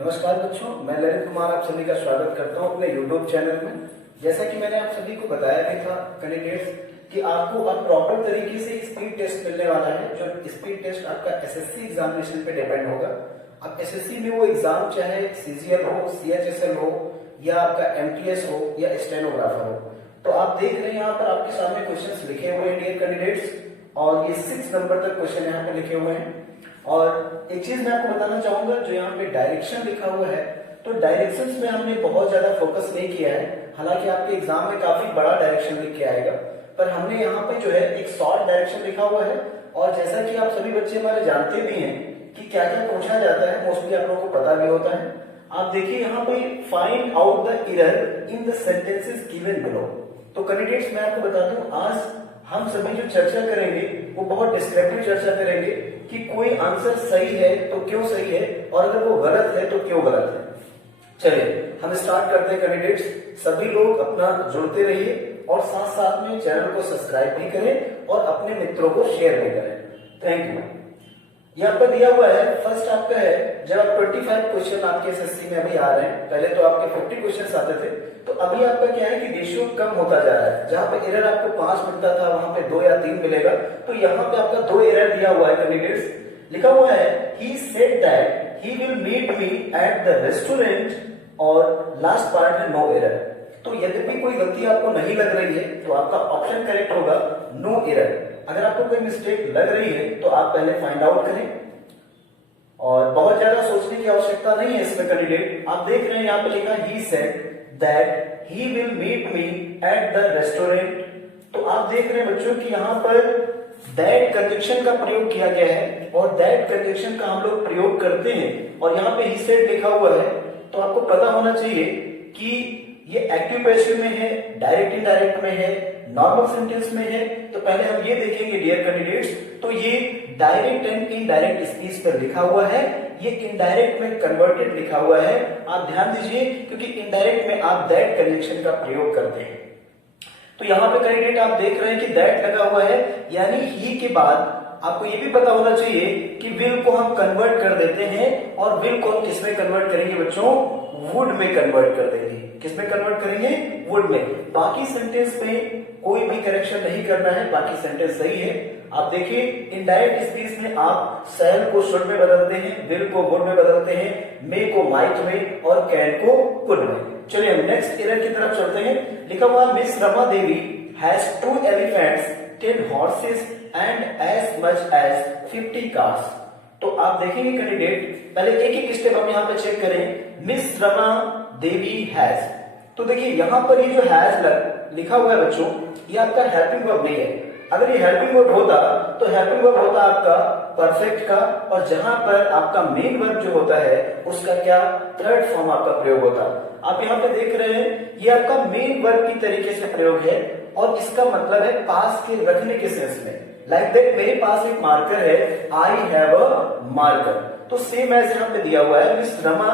नमस्कार बच्चों, मैं ललित कुमार आप सभी का स्वागत करता हूं अपने YouTube चैनल में। जैसा कि मैंने आप सभी को बताया भी था कैंडिडेट्स कि आपको अब प्रॉपर तरीके से स्पीड टेस्ट मिलने वाला है। जो स्पीड टेस्ट आपका एसएससी एग्जामिनेशन पे डिपेंड होगा। अब एसएससी में वो एग्जाम चाहे सीजीएल हो, सीएचएसएल हो या आपका एमटीएस हो या स्टेनोग्राफर हो, तो आप देख रहे हैं यहाँ पर आपके सामने क्वेश्चन लिखे हुए हैं डियर कैंडिडेट्स, और ये 6 नंबर तक क्वेश्चन यहाँ पे लिखे हुए हैं। और एक चीज मैं आपको बताना चाहूंगा, जो यहाँ पे डायरेक्शन लिखा हुआ है, तो डायरेक्शंस में हमने बहुत ज्यादा फोकस नहीं किया है। हालांकि आपके एग्जाम में काफी बड़ा डायरेक्शन लिख के आएगा, पर हमने यहाँ पे जो है एक शॉर्ट डायरेक्शन लिखा हुआ है। और जैसा कि आप सभी बच्चे हमारे जानते भी हैं कि क्या क्या पूछा जाता है, मोस्टली आप लोगों को पता भी होता है। आप देखिए यहाँ पे find out the error in the sentences given below. तो कैंडिडेट्स मैं आपको बता दूं, आज हम सभी जो चर्चा करेंगे वो बहुत डिस्क्रिप्टिव चर्चा करेंगे कि कोई आंसर सही है तो क्यों सही है, और अगर वो गलत है तो क्यों गलत है। चलिए हम स्टार्ट करते हैं कैंडिडेट्स। सभी लोग अपना जुड़ते रहिए और साथ साथ में चैनल को सब्सक्राइब भी करें और अपने मित्रों को शेयर भी करें। Thank you. ये आपका दिया हुआ है, फर्स्ट आपका है, जब 25 क्वेश्चन आपके एसएससी में अभी आ रहे हैं, पहले तो आपके 50 क्वेश्चन आते थे, तो अभी आपका क्या है कि रेशियो कम होता जा रहा है। जहां पे एरर आपको 5 मिलता था वहां पे 2 या 3 मिलेगा, तो यहाँ पे आपका 2 एरर दिया हुआ है कैंडिडेट्स। लिखा हुआ है he said that he will meet me at the restaurant, और लास्ट पार्ट है नो एरर। तो यद्यपि कोई गलती आपको नहीं लग रही है तो आपका ऑप्शन करेक्ट होगा नो एरर। अगर आपको कोई मिस्टेक लग रही है तो आप पहले फाइंड आउट करें, और बहुत ज्यादा सोचने की आवश्यकता नहीं है इसमें कैंडिडेट। आप देख रहे हैं यहाँ पे लिखा he said that he will meet me at the restaurant. तो आप देख रहे हैं बच्चों कि यहाँ पर दैट कंजंक्शन का प्रयोग किया गया है, और दैट कंजंक्शन का हम लोग प्रयोग करते हैं, और यहाँ पे ही सेड लिखा हुआ है। तो आपको पता होना चाहिए कि ये एक्टिव पैसिव में है, डायरेक्ट इनडायरेक्ट में है, नॉर्मल सेंटेंस में है। तो पहले हम ये देखेंगे डियर कैंडिडेट्स, तो ये डायरेक्ट एंड इनडायरेक्ट स्पीच पर लिखा हुआ है, ये इनडायरेक्ट में कन्वर्टेड लिखा हुआ है। आप ध्यान दीजिए क्योंकि इनडायरेक्ट में आप दैट कंजंक्शन का प्रयोग करते हैं। तो यहाँ पे कैंडिडेट आप देख रहे हैं कि दैट लगा हुआ है, यानी ही के बाद आपको ये भी पता होना चाहिए कि विल को हम कन्वर्ट कर देते हैं, और विल को हम किसमें कन्वर्ट करेंगे बच्चों? वुड में कन्वर्ट कर देंगे। किसमें कन्वर्ट करेंगे? वुड में। बाकी सेंटेंस में कोई भी करेक्शन नहीं करना है, बाकी सेंटेंस सही है। आप देखिए इनडायरेक्ट स्पीच में आप शैल को शुड में बदलते हैं, विल को वुड में बदलते हैं, मे को माइट में, और कैन को कुड में। चलिए हम नेक्स्ट एरर की तरफ चलते हैं। लिखा हुआ miss Rama Devi has 2 elephants, 10 horses and as much as 50 cars। तो आप देखेंगे कैंडिडेट, पहले एक एक स्टेप हम यहाँ पे चेक करें। मिस रमा देवी हैज, तो देखिए यहाँ पर ये जो हैज लिखा हुआ है बच्चों, ये आपका हेल्पिंग वर्ब नहीं है। अगर ये हेल्पिंग वर्ब होता तो हेल्पिंग वर्ब होता आपका परफेक्ट का, और जहां पर आपका मेन वर्ब जो होता है उसका क्या थर्ड फॉर्म आपका प्रयोग होता। आप यहाँ पे देख रहे हैं ये आपका मेन वर्ब की तरीके से प्रयोग है, और इसका मतलब है पास के रखने के सेंस में। लाइक दैट मेरे पास एक मार्कर है, आई हैव अ मार्कर। तो सेम एज यहाँ पे दिया हुआ है miss Rama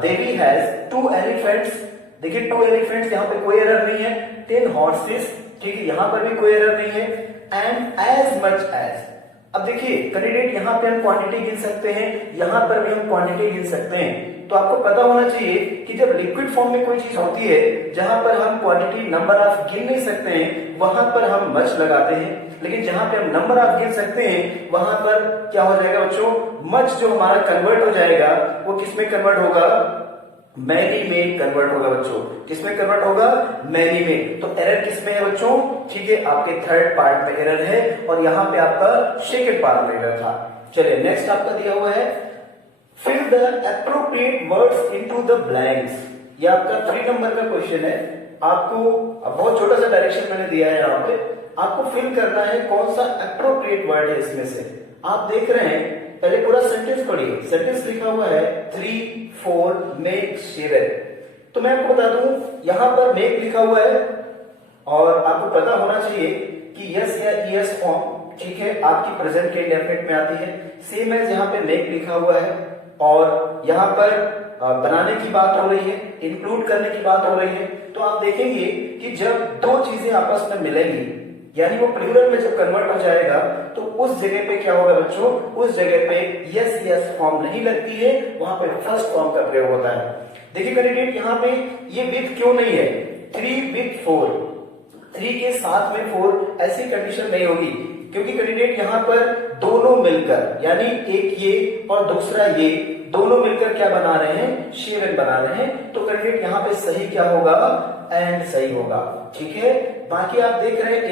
Devi has 2 elephants। देखिए 2 elephants, यहाँ पे कोई एरर नहीं है। 10 horses, ठीक है, यहाँ पर भी कोई एरर नहीं है। एंड एज मच एज, अब देखिए कैंडिडेट यहाँ पे हम क्वांटिटी गिन सकते हैं, यहाँ पर भी हम क्वांटिटी गिन सकते हैं। तो आपको पता होना चाहिए कि जब लिक्विड फॉर्म में कोई चीज होती है जहां पर हम क्वांटिटी नंबर ऑफ गिन नहीं सकते हैं, वहां पर हम मच लगाते हैं, लेकिन जहां पे हम नंबर ऑफ गिन सकते हैं वहां पर क्या हो जाएगा बच्चों? मच जो हमारा कन्वर्ट हो जाएगा वो किसमें कन्वर्ट होगा? मैनी में कन्वर्ट होगा बच्चों। किसमें कन्वर्ट होगा? मैनी में। तो एरर किसमें है बच्चों? ठीक है, आपके थर्ड पार्ट में एरर है, और यहाँ पे आपका सेकंड पार्ट में एरर था। चलिए नेक्स्ट आपका दिया हुआ है fill the appropriate words into the blanks. ये आपका 3 नंबर का क्वेश्चन है। आपको बहुत छोटा सा डायरेक्शन मैंने दिया है, यहाँ पे आपको फिल करना है कौन सा एप्रोप्रिएट वर्ड है इसमें से। आप देख रहे हैं, पहले पूरा सेंटेंस पढ़िए। सेंटेंस लिखा हुआ है 3, 4 मेक 7। तो मैं आपको बता दूं यहां पर मेक लिखा हुआ है, और आपको पता होना चाहिए कि यस या ईएस फॉर्म, ठीक है, आपकी प्रेजेंट के इंडेफिनिट में आती है। सेम एज यहाँ पे मेक लिखा हुआ है, और यहाँ पर बनाने की बात हो रही है, इंक्लूड करने की बात हो रही है। तो आप देखेंगे कि जब दो चीजें आपस में मिलेंगी यानी वो प्लूरल में जब कन्वर्ट हो जाएगा तो उस जगह पे क्या होगा बच्चों, उस जगह पे यस यस फॉर्म नहीं लगती है, वहां पे फर्स्ट फॉर्म का प्रयोग होता है। देखिए कैंडिडेट यहाँ पे ये विथ क्यों नहीं है, 3 with 4, 3 के साथ में 4, ऐसी कंडीशन नहीं होगी, क्योंकि कैंडिडेट यहाँ पर दोनों मिलकर, यानी एक ये और दूसरा ये, दोनों मिलकर क्या बना रहे हैं, शेवन बना रहे हैं। तो कैंडिडेट यहाँ पे सही क्या होगा, एंड सही होगा। ठीक है, बाकी आप देख रहे हैं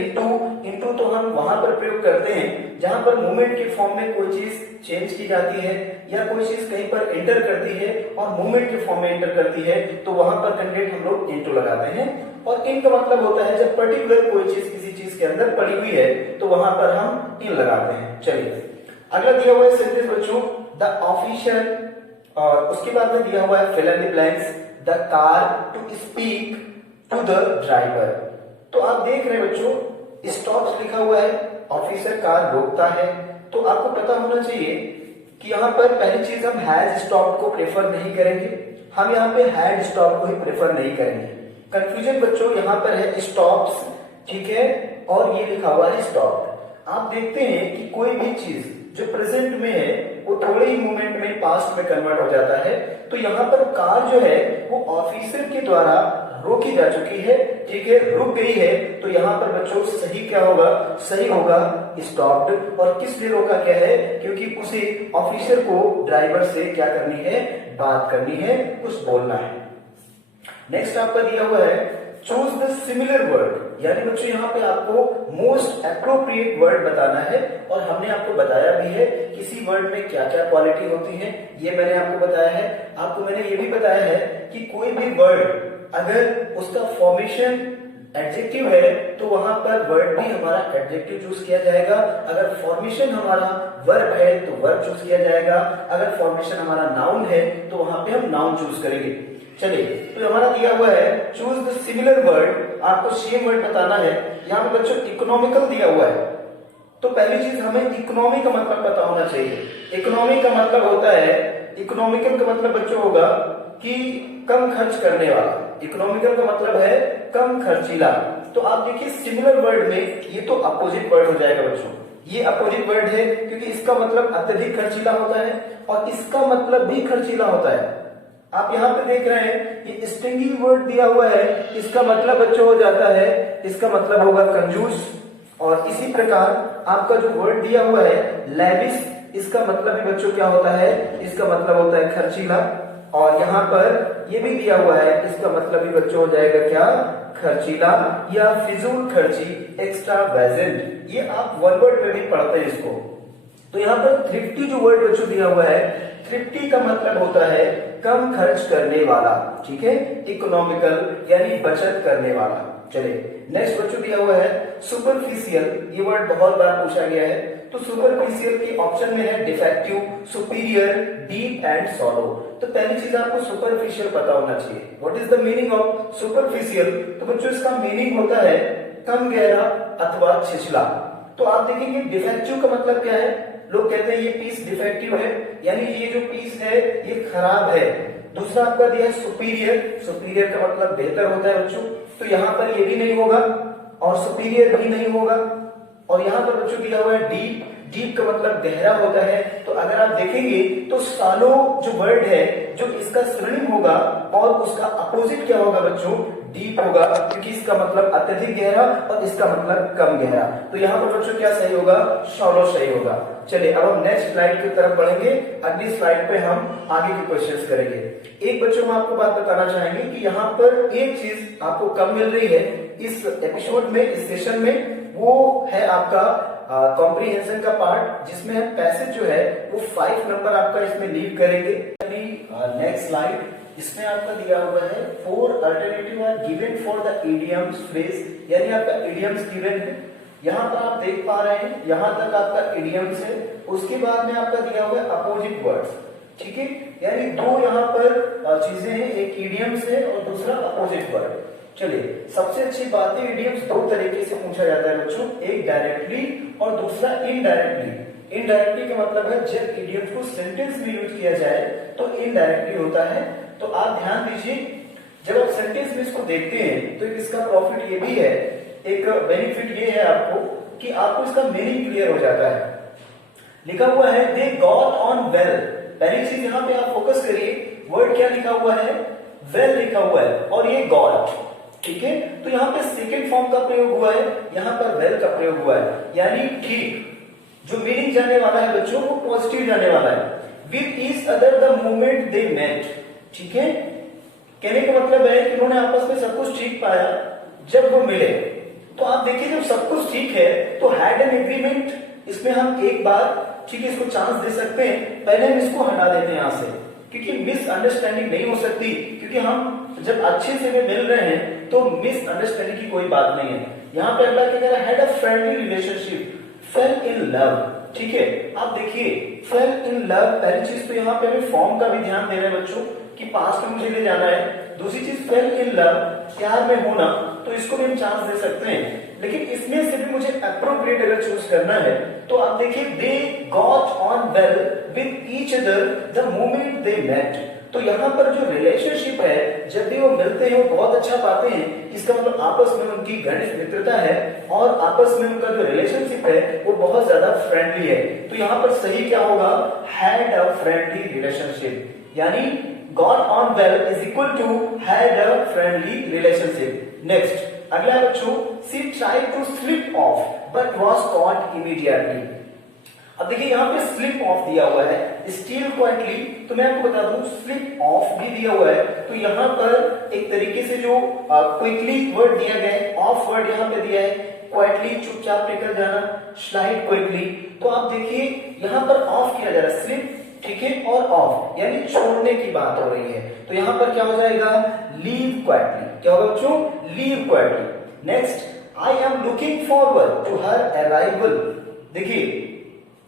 इनटू तो हम वहां पर प्रयोग करते हैं जहां पर मूवमेंट के फॉर्म में कोई चीज चेंज की जाती है या कोई चीज कहीं पर एंटर करती है और मूवमेंट के फॉर्म में एंटर करती है, तो वहां पर कैंडिडेट हम लोग इनटू लगाते हैं। और इन का मतलब होता है जब पर्टिकुलर कोई चीज किसी चीज के अंदर पड़ी हुई है तो वहां पर हम इन लगाते हैं। चलिए अगला दिया हुआ है सेंटेंस बच्चों, द ऑफिशियल, और उसके बाद में दिया हुआ है fill in the blanks, the car to speak to the driver. तो आप देख रहे हैं बच्चों स्टॉप्स लिखा हुआ है, ऑफिसर कार रोकता है, तो आपको पता होना चाहिए कि यहाँ पर पहली चीज हम हैज स्टॉप को प्रेफर नहीं करेंगे, हम यहाँ पे हैड स्टॉप को ही प्रेफर नहीं करेंगे। कंफ्यूजन बच्चों यहाँ पर है स्टॉप्स, ठीक है, और ये लिखा हुआ है स्टॉप। आप देखते हैं कि कोई भी चीज जो प्रेजेंट में है वो थोड़े ही मोमेंट में पास्ट में कन्वर्ट हो जाता है, तो यहाँ पर कार जो है वो ऑफिसर के द्वारा रोकी जा चुकी है, ठीक है, रुक गई है, तो यहाँ पर बच्चों सही क्या होगा, सही होगा स्टॉप्ड। और किस लिए रोका क्या है, क्योंकि उसे ऑफिसर को ड्राइवर से क्या करनी है, बात करनी है, कुछ बोलना है। नेक्स्ट आपका दिया हुआ है चूज द सिमिलर वर्ड, यानी बच्चों यहाँ पे आपको मोस्ट एप्रोप्रिएट वर्ड बताना है, और हमने आपको बताया भी है किसी वर्ड में क्या क्या क्वालिटी होती है, ये मैंने आपको बताया है। आपको मैंने ये भी बताया है कि कोई भी वर्ड अगर उसका फॉर्मेशन एडजेक्टिव है तो वहां पर वर्ड भी हमारा एडजेक्टिव चूज किया जाएगा, अगर फॉर्मेशन हमारा वर्ब है तो वर्ब चूज किया जाएगा, अगर फॉर्मेशन हमारा नाउन है तो वहां पे हम नाउन चूज करेंगे। चलिए तो हमारा दिया हुआ है चूज द सिमिलर वर्ड, आपको सेम वर्ड बताना है। यहाँ पे बच्चों इकोनॉमिकल दिया हुआ है, तो पहली चीज हमें इकोनॉमी का मतलब पता होना चाहिए। इकोनॉमी का मतलब होता है, इकोनॉमिकल का मतलब बच्चों होगा कि कम खर्च करने वाला, इकोनॉमिकल का मतलब है कम खर्चीला। तो आप देखिए सिमिलर वर्ड में ये तो अपोजिट वर्ड हो जाएगा बच्चों, ये अपोजिट वर्ड है क्योंकि इसका मतलब अत्यधिक खर्चीला होता है और इसका मतलब भी खर्चीला होता है। आप यहाँ पे देख रहे हैं ये स्ट्रिंगी वर्ड दिया हुआ है, इसका मतलब बच्चों हो जाता है, इसका मतलब होगा कंजूस। और इसी प्रकार आपका जो वर्ड दिया हुआ है लैविश, इसका मतलब भी बच्चों क्या होता है, इसका मतलब होता है खर्चीला। और यहाँ पर ये भी दिया हुआ है, इसका मतलब भी बच्चों हो जाएगा क्या, खर्चीला या फिजूल खर्ची, एक्स्ट्रा वेजेंट। ये आप वन वर्ड में भी पढ़ते हैं इसको। तो यहाँ पर थ्रिफ्टी जो वर्ड बच्चों दिया हुआ है, थ्रिफ्टी का मतलब होता है कम खर्च करने वाला, ठीक है, इकोनॉमिकल यानी बचत करने वाला। चलिए नेक्स्ट बच्चों दिया हुआ है सुपरफिशियल, ये वर्ड बहुत बार पूछा गया है। तो सुपरफिशियल की ऑप्शन में है डिफेक्टिव, सुपीरियर, डीप एंड सॉलो। तो पहली चीज आपको सुपरफिशियल पता होना चाहिए। What is the meaning of superficial? तो बच्चों इसका मीनिंग होता है कम गहरा अथवा छिछला। तो आप देखेंगे डिफेक्टिव का मतलब क्या है, लोग कहते हैं ये पीस डिफेक्टिव है, यानी ये जो पीस है ये खराब है। दूसरा आपका दिया है सुपीरियर, सुपीरियर का मतलब बेहतर होता है बच्चों, तो यहाँ पर ये भी नहीं होगा और सुपीरियर भी नहीं होगा। और यहाँ पर बच्चों दिया हुआ है डीप, डीप का मतलब गहरा होता है। तो अगर आप देखेंगे तो सालो जो वर्ड है जो इसका सिनोनिम होगा और उसका अपोजिट क्या होगा बच्चों, डीप होगा, क्योंकि इसका मतलब अत्यधिक गहरा और इसका मतलब कम गहरा। तो यहाँ पर बच्चों क्या सही होगा, शॉलो सही होगा। चलिए अब हम नेक्स्ट स्लाइड की तरफ बढ़ेंगे, अगली स्लाइड पे हम आगे के क्वेश्चंस करेंगे। एक बच्चों में आपको बात बताना चाहेंगे कि यहाँ पर एक चीज आपको कम मिल रही है इस एपिसोड में, इस सेशन में, वो है आपका कॉम्प्रिहेंशन का पार्ट, जिसमें हम पैसेज जो है वो 5 नंबर आपका इसमें लीव करेंगे। नेक्स्ट स्लाइड, इसमें आपका दिया हुआ है 4 alternative are given for the idioms phrase, यानी आपका इडियम्स गिवन है। यहाँ पर आप देख पा रहे हैं, यहाँ तक आपका इडियम्स है, उसके बाद में आपका दिया हुआ है अपोजिट वर्ड्स, ठीक है, यानी दो यहाँ पर चीजें हैं, एक इडियम्स है और दूसरा अपोजिट वर्ड। चलिए सबसे अच्छी बात है इडियम्स 2 तरीके से पूछा जाता है बच्चों, एक डायरेक्टली और दूसरा इनडायरेक्टली। इनडायरेक्टली का मतलब है जब इडियम्स को सेंटेंस में यूज किया जाए तो इनडायरेक्टली होता है। तो आप ध्यान दीजिए, जब आप सेंटेंस में इसको देखते हैं तो इसका प्रॉफिट ये भी है एक बेनिफिट ये है आपको कि आपको इसका मीनिंग क्लियर हो जाता है। लिखा हुआ है दे गॉट ऑन वेल, पहली चीज यहाँ पे आप फोकस करिए, वर्ड क्या लिखा हुआ है, वेल लिखा हुआ है और ये गॉट, ठीक है। तो यहाँ पे सेकेंड फॉर्म का प्रयोग हुआ है, यहाँ पर वेल का प्रयोग हुआ है, यानी ठीक। जो मीनिंग जाने वाला है बच्चों वो पॉजिटिव जाने वाला है। With each other the moment they met, ठीक है। कहने का मतलब है कि उन्होंने आपस में सब कुछ ठीक पाया जब वो मिले। तो आप देखिए जब सब कुछ ठीक है तो हैड एन एग्रीमेंट, इसमें हम एक बार ठीक है इसको चांस दे सकते हैं, पहले हम इसको हटा देते हैं यहां से, क्योंकि मिसअंडरस्टैंडिंग नहीं हो सकती, क्योंकि हम जब अच्छे से में मिल रहे हैं तो मिसअंडरस्टैंडिंग की कोई बात नहीं है। यहाँ पे अगला क्या कह रहा है, had a friendly relationship, fail in love, ठीक है। आप देखिए फेल इन लव, पहली चीज तो यहाँ पे हमें फॉर्म का भी ध्यान देना है बच्चों कि पास्ट में मुझे ले जाना है। दूसरी चीज फेल इन लव, प्यार में होना, तो इसको भी हम चांस दे सकते हैं, लेकिन इसमें से भी मुझे एप्रोप्रिएट अगर चूज करना है तो आप देखिए they got on well with each other the moment they met. तो यहाँ पर जो रिलेशनशिप है जब भी वो मिलते हैं वो बहुत अच्छा पाते हैं, इसका मतलब आपस में उनकी घनिष्ठ मित्रता है और आपस में उनका जो रिलेशनशिप है वो बहुत ज्यादा फ्रेंडली है। तो यहाँ पर सही क्या होगा, हैड अ फ्रेंडली रिलेशनशिप, यानी got on well is equal to had a friendly relationship. Next अगला बच्चों, she tried to slip off but was caught immediately. अब देखिए यहाँ पे स्लिप ऑफ दिया हुआ है, स्टील क्वाइटली, तो मैं आपको बता दूं स्लिप ऑफ भी दिया हुआ है। तो यहाँ पर एक तरीके से जो क्विकली वर्ड दिया गया है, ऑफ वर्ड यहाँ पे दिया है, क्वाइटली चुपचाप लेकर जाना, स्लाइड क्विकली। तो आप देखिए यहाँ पर ऑफ किया जा रहा है, स्लिप, ठीक है, और ऑफ यानी छोड़ने की बात हो रही है। तो यहाँ पर क्या हो जाएगा, लीव क्वाइटली, क्या होगा बच्चों, leave quietly. Next, I am looking forward to her arrival. देखिए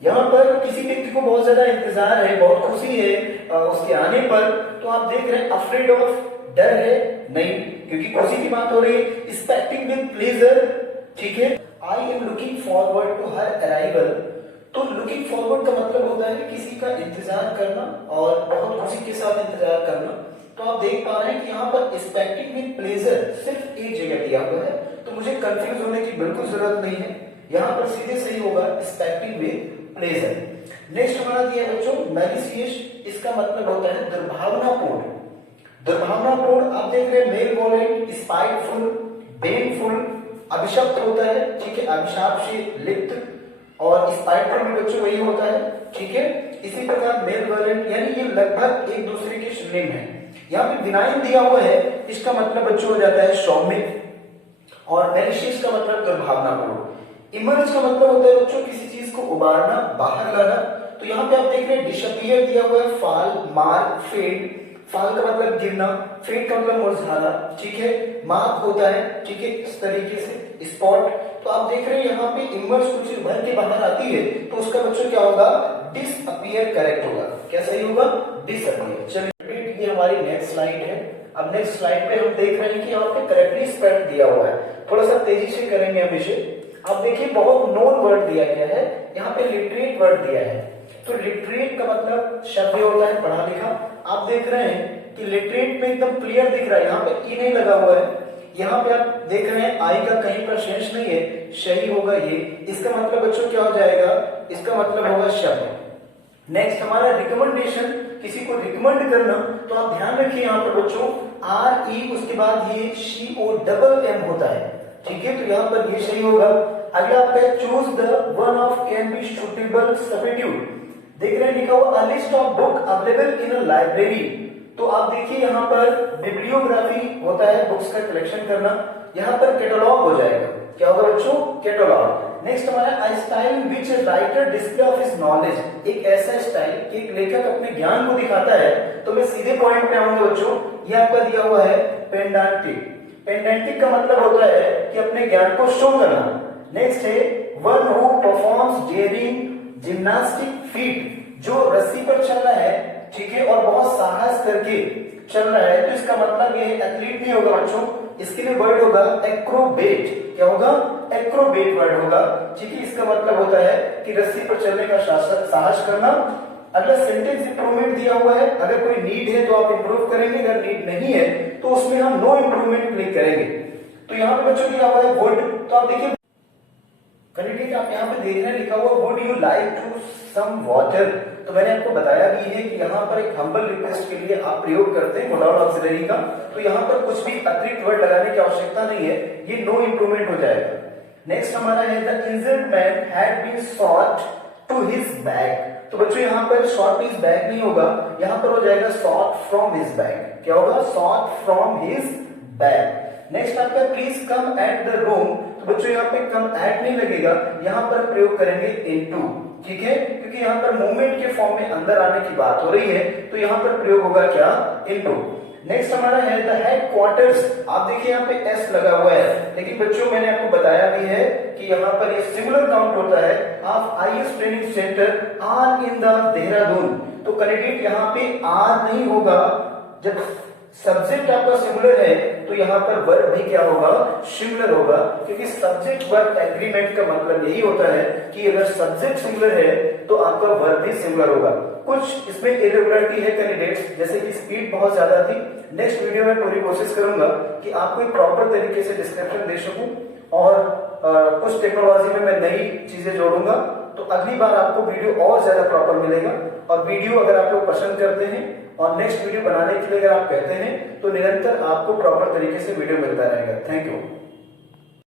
यहाँ पर किसी व्यक्ति को बहुत ज्यादा इंतजार है, बहुत खुशी है उसके आने पर, तो आप देख रहे हैं अफ्रेड ऑफ, डर है नहीं, क्योंकि खुशी की बात हो रही है। एक्सपेक्टिंग विद प्लेजर, ठीक है। I am looking forward to her arrival, तो लुकिंग फॉरवर्ड का मतलब होता है किसी का इंतजार करना और बहुत खुशी के साथ इंतजार करना। तो आप देख पा रहे हैं कि यहाँ पर एक्सपेक्टिंग विद प्लेजर सिर्फ एक जगह दिया हुआ है, तो मुझे कंफ्यूज होने की बिल्कुल जरूरत नहीं है, यहाँ पर सीधे सही होगा एक्सपेक्टिंग विद प्लेजर। नेक्स्ट हमारा दिया बच्चों मैलिशियस, इसका मतलब होता है दुर्भावनापूर्ण। दुर्भावनापूर्ण आप देख रहे हैं मेल वॉलेंट, स्पाइटफुल, बेनफुल, अभिशप्त होता है, ठीक है, अभिशाप से लिप्त, और स्पाइटफुल भी बच्चों वही होता है, ठीक है। इसी प्रकार मेल वॉलेंट यानी ये लगभग एक दूसरे के सिनोनिम है। यहाँ पे विनाइन दिया हुआ है, इसका मतलब बच्चों हो जाता है सौम्य, और मैलिशियस का मतलब दुर्भावनापूर्ण। इमर्ज का मतलब होता है बच्चों किसी चीज को उबारना, बाहर लाना। तो यहाँ पे आप देख रहे हैं डिसअपीयर दिया हुआ है, फाल, मार, फेड। फाल का मतलब गिरना, फेड का मतलब मुरझाना, ठीक है। मार्क होता है, ठीक है, इस तरीके से स्पॉट। तो आप देख रहे हैं यहाँ पे इमर्ज कुछ चीज भर के बाहर आती है, तो उसका बच्चों क्या होगा, डिसअपीयर करेक्ट होगा। क्या सही होगा, डिसअपीयर। चलिए ये हमारी नेक्स्ट स्लाइड है। अब नेक्स्ट स्लाइड पे हम देख रहे हैं कि यहाँ पे करेक्टली स्पेल्ड दिया हुआ है, थोड़ा सा तेजी से करेंगे हम इसे। अब देखिए बहुत नोन वर्ड दिया गया है, यहाँ पे लिटरेट वर्ड दिया है। तो लिटरेट का मतलब शब्द होता है पढ़ा लिखा। आप देख रहे हैं कि लिटरेट में एकदम क्लियर दिख रहा है, यहाँ पे ई नहीं लगा हुआ है। यहाँ पे आप देख रहे हैं आई का कहीं पर शेष नहीं है, सही होगा ये। इसका मतलब बच्चों क्या हो जाएगा, इसका मतलब होगा शब्द। नेक्स्ट हमारा रिकमेंडेशन, किसी को रिकमेंड करना। तो आप ध्यान रखिए यहाँ पर बच्चों आर ई, उसके बाद ये सी ओ डबल एम होता है, ठीक है। तो यहाँ पर ये सही होगा। अगला आपका choose the one of can be suitable substitute. देख रहे हैं लिखा हुआ a list of book available in a library. तो आप देखिए यहाँ पर बिब्लियोग्राफी होता है, बुक्स का कलेक्शन करना। यहाँ पर कैटलॉग हो जाएगा, क्या होगा बच्चों, कैटलॉग। नेक्स्ट हमारा a style which writer display of his knowledge. एक ऐसा स्टाइल कि एक लेखक अपने ज्ञान को दिखाता है। तो मैं सीधे पॉइंट पे आऊंगा बच्चों, ये आपका दिया हुआ है पेंडांटिक। पेंडेंटिक का मतलब होता है कि अपने ज्ञान को शो करना। नेक्स्ट है one who performs daring gymnastic feat, जो रस्सी पर चल रहा है, ठीक है, और बहुत साहस करके चल रहा है। तो इसका मतलब ये एथलीट नहीं होगा बच्चों, इसके लिए वर्ड होगा एक्रोबेट। क्या होगा, एक्रोबेट वर्ड होगा, ठीक है। इसका मतलब होता है कि रस्सी पर चलने का साहस करना। अगला सेंटेंस इंप्रूवमेंट दिया हुआ है, अगर कोई नीड है तो आप इंप्रूव करेंगे, अगर नीड नहीं है तो उसमें हम नो इंप्रूवमेंट क्लिक करेंगे। तो यहाँ पे बच्चों क्या हुआ है वुड, तो आप देखिए कैंडिडेट आप यहाँ पे देख रहे हैं लिखा हुआ would you like to some water. तो मैंने आपको बताया भी है कि यहाँ पर एक हम्बल रिक्वेस्ट के लिए आप प्रयोग करते हैं मोड ऑक्सिलरी का, तो यहाँ पर कुछ भी अतिरिक्त वर्ड लगाने की आवश्यकता नहीं है, ये नो इंप्रूवमेंट हो जाएगा। नेक्स्ट हमारा है the injured man had been shot to his bag. तो बच्चों यहाँ पर शॉट हिज बैग नहीं होगा, यहाँ पर हो जाएगा शॉट फ्रॉम हिज बैग। क्या होगा? Shot from his bag. Next आपका please come at the room. तो बच्चों यहाँ पे कम एट नहीं लगेगा, यहाँ पर प्रयोग करेंगे इनटू, ठीक है, क्योंकि यहाँ पर मूवमेंट के फॉर्म में अंदर आने की बात हो रही है, तो यहाँ पर प्रयोग होगा क्या? इनटू। नेक्स्ट हमारा है द हेडक्वार्टर्स। आप देखिए यहाँ पे एस लगा हुआ है, लेकिन बच्चों मैंने आपको बताया भी है कि यहाँ पर ये सिंगुलर काउंट होता है of IAS training centre are in the Dehradun. तो कैंडिडेट यहाँ पे आर नहीं होगा, जब सब्जेक्ट आपका सिंगुलर है तो यहाँ पर वर्ब भी क्या होगा? सिंगुलर होगा, क्योंकि सब्जेक्ट वर्ब एग्रीमेंट का मतलब यही होता है कि अगर सब्जेक्ट सिंगुलर है तो आपका वर्ब भी सिंगुलर होगा। कुछ इसमें इरेगुलरिटी है कैंडिडेट्स, जैसे कि स्पीड बहुत ज्यादा थी। नेक्स्ट वीडियो में पूरी कोशिश करूंगा कि आपको एक प्रॉपर तरीके से डिस्क्रिप्शन दे सकूं और कुछ टेक्नोलॉजी में मैं नई चीजें जोड़ूंगा, तो अगली बार आपको वीडियो और ज्यादा प्रॉपर मिलेगा। और वीडियो अगर आप लोग पसंद करते हैं और नेक्स्ट वीडियो बनाने के लिए अगर आप कहते हैं तो निरंतर आपको प्रॉपर तरीके से वीडियो मिलता रहेगा। Thank you.